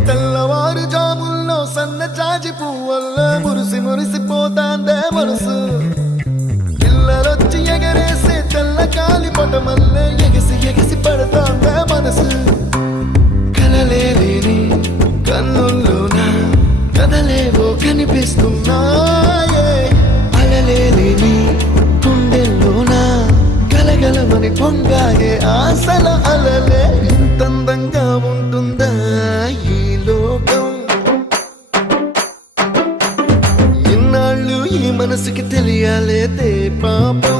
తెల్లవారు జాముల్లో సన్న జాజి పువ్వల్లో మురిసి మురిసిపోతాందే మనసు పిల్లలొచ్చి ఎగరేసే తెల్ల కాలి పటమల్లే ఎగిసి ఎగిసి పడతాందే మనసు కలలేని కన్నుల్లోన కదలేవో కనిపిస్తున్నాయే అలలేని గుండెల్లోన గలగలమని పొంగాగే ఆశల అలలే ఇంతందంగా ఉంటుందా ఈ లోకం ఇన్నాళ్ళు ఈ మనసుకి తెలియాలేదే పాపం